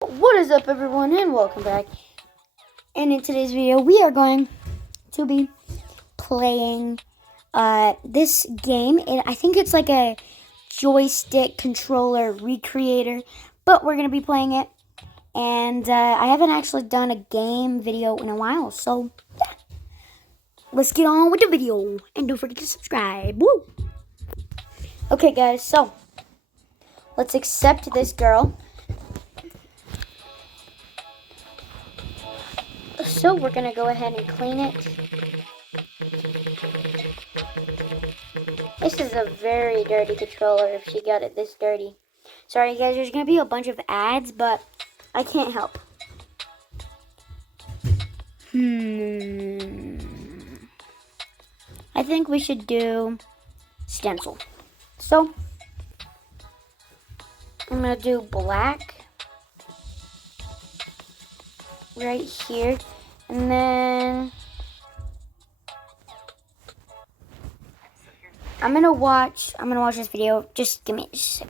What is up, everyone, and welcome back. And in today's video, we are going to be playing this game. I think it's like a joystick controller recreator, but we're going to be playing it. And I haven't actually done a game video in a while, so yeah. Let's get on with the video. And don't forget to subscribe. Woo! Okay, guys, so let's accept this girl. So we're going to go ahead and clean it. This is a very dirty controller if she got it this dirty. Sorry guys, there's going to be a bunch of ads, but I can't help. I think we should do stencil. So I'm going to do black right here. And then I'm gonna watch this video. Just give me a sec.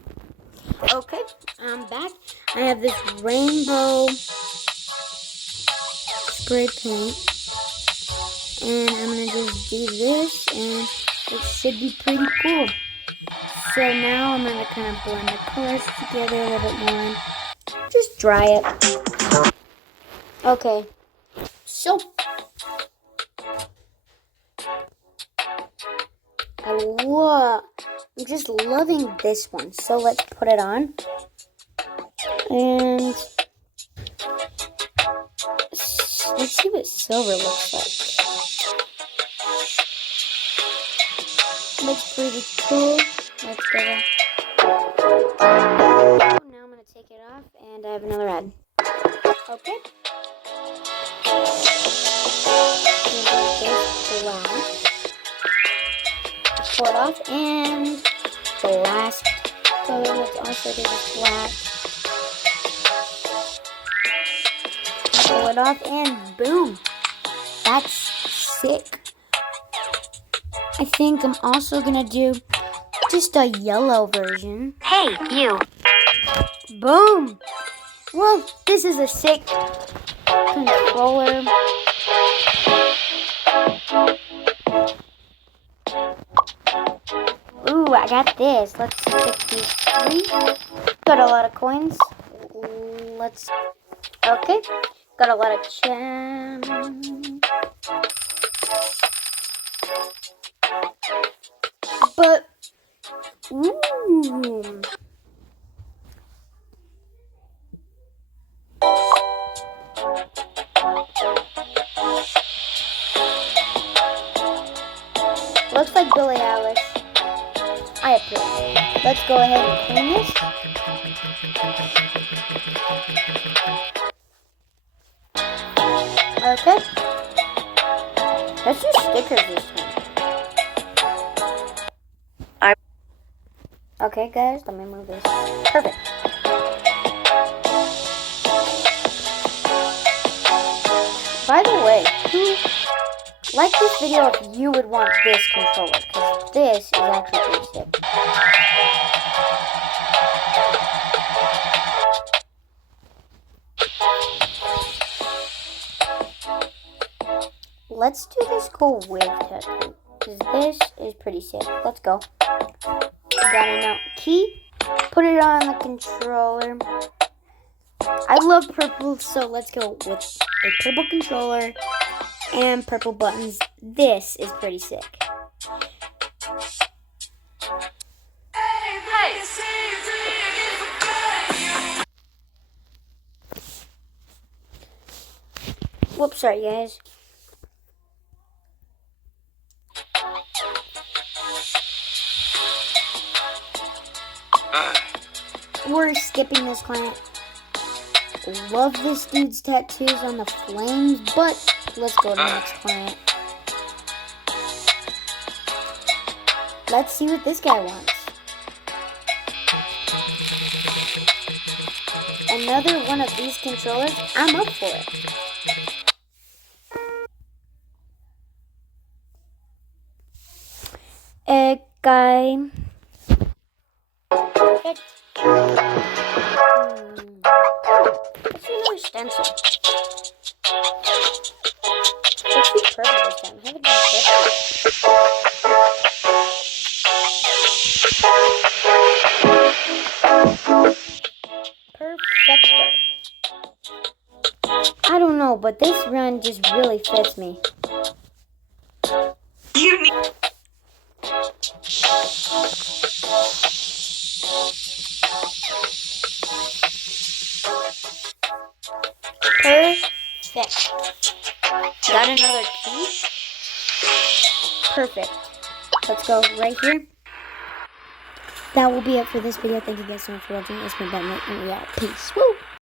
Okay, I'm back. I have this rainbow spray paint, and I'm gonna just do this, and it should be pretty cool. So now I'm gonna kind of blend the colors together a little bit more. Just dry it. Okay, so I'm just loving this one. So let's put it on. And let's see what silver looks like. Looks pretty cool. Let's go there. Now I'm going to take it off, and I have another ad. Okay. Pour it off, and the last color let's also do is black. Pull it off, and boom! That's sick. I think I'm also gonna do just a yellow version. Hey, you! Boom! Well, this is a sick controller. Ooh, I got this. Let's pick these three. Got a lot of coins. Okay. Got a lot of gems. But, ooh. Looks like Billie Eilish. I approve. Let's go ahead and clean this. Okay. Let's do stickers this time. Okay, guys, let me move this. Perfect. By the way, like this video if you would want this controller, because this is actually pretty sick. Let's do this cool wig tattoo, because this is pretty sick. Let's go. Got a note key. Put it on the controller. I love purple, so let's go with a purple controller and purple buttons. This is pretty sick. Whoops, sorry guys. We're skipping this client. Love this dude's tattoos on the flames, but let's go to the next client. Let's see what this guy wants. Another one of these controllers. I'm up for it. Egg guy. Perfect. pencil. Let's do purple this time. I haven't done purple. Perfecto. I don't know, but this run just really fits me. Perfect. Got another key? Perfect. Let's go right here. That will be it for this video. Thank you guys so much for watching. It's been Ben, and we out. Peace. Woo!